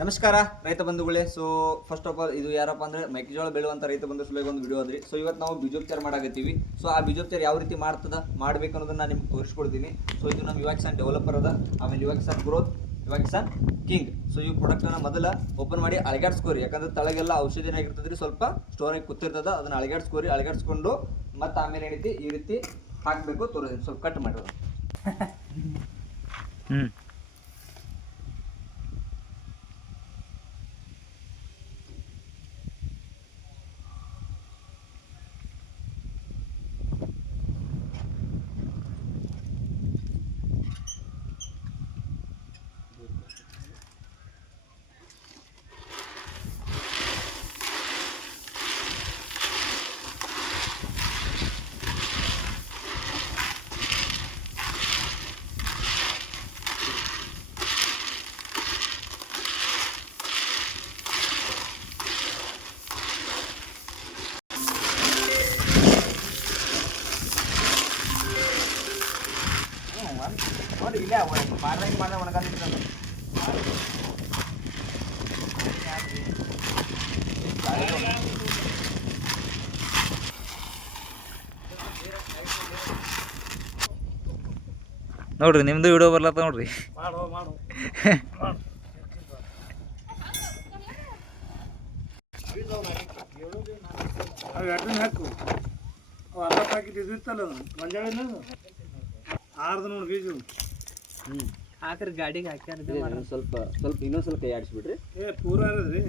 ನಮಸ್ಕಾರ ರೈತ ಬಂಧುಗಳೇ. ಸೊ ಫಸ್ಟ್ ಆಫ್ ಆಲ್ ಇದು ಯಾರಪ್ಪ ಅಂದ್ರೆ ಮೆಕ್ಕೆಜೋಳ ಬೆಳೆಯುವಂಥ ರೈತ ಬಂಧು ಸಲುವಾಗಿ ಒಂದು ವಿಡಿಯೋ ಅದ್ರಿ. ಸೊ ಇವತ್ತು ನಾವು ಬೀಜೋಪಚಾರ ಮಾಡಾಕತ್ತೀವಿ. ಸೊ ಆ ಬೀಜೋಪಚಾರ ಯಾವ ರೀತಿ ಮಾಡ್ಬೇಕು ಅನ್ನೋದನ್ನ ನಾನು ನಿಮ್ಗೆ ತೋರಿಸ್ಕೊಡ್ತೀನಿ. ಸೊ ಇದು ನಮ್ಮ ಯುವಾಕ್ಸನ್ ಡೆವಲಪರ್ ಅದ, ಆಮೇಲೆ ಯುವಾಕ್ಸನ್ ಗ್ರೋತ್, ಯುವಾಕ್ಸನ್ ಕಿಂಗ್. ಸೊ ಈ ಪ್ರಾಡಕ್ಟನ್ನು ಮೊದಲ ಓಪನ್ ಮಾಡಿ ಅಳಗಾಡ್ಸ್ಕೋರಿ, ಯಾಕಂದ್ರೆ ತಳಗೆಲ್ಲ ಔಷಧಿನ ಆಗಿರ್ತದ್ರಿ, ಸ್ವಲ್ಪ ಸ್ಟೋರಾಗಿ ಕೂತಿರ್ತದ. ಅದನ್ನ ಅಳಗಾಡ್ಸ್ಕೊಂಡು ಮತ್ತೆ ಆಮೇಲೆ ಏನೈತಿ ಈ ರೀತಿ ಹಾಕಬೇಕು. ತೋರಿಸಿ ಸ್ವಲ್ಪ ಕಟ್ ಮಾಡಿರೋದು. ನೋಡಿ ಇಲ್ಲೇ ಮಾಡ್ದಂಗೆ ಒಣಗಾಲಿರ್ತದೆ. ನೋಡ್ರಿ ನಿಮ್ದು ವಿಡಿಯೋ ಬರ್ಲತ್ತ ನೋಡ್ರಿ. ಹಾಕು ಅರ್ಧ ಪ್ಯಾಕೆಟ್ ಇದಿತ್ತಲ್ಲ ಮಂಜಾಳ ಆರ್ದು ನೋಡಿ ಬೀಜ ಹಾಕ್ರಿ ಗಾಡಿಗೆ ಹಾಕ್ಯಾರ. ಸ್ವಲ್ಪ ಇನ್ನೊಂದು ಸ್ವಲ್ಪ ಕೈ ಆಡಿಸ್ಬಿಡ್ರಿ. ಪೂರ ಇರದ್ರಿ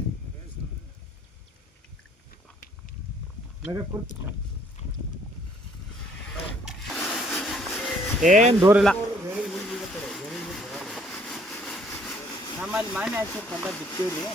ಏನ್ ದೂರಿಲ್ಲ. ನಮ್ಮಲ್ಲಿ ಮನೆ ಹಾಕಿ ಬಿತ್ತೀವ್ರಿ.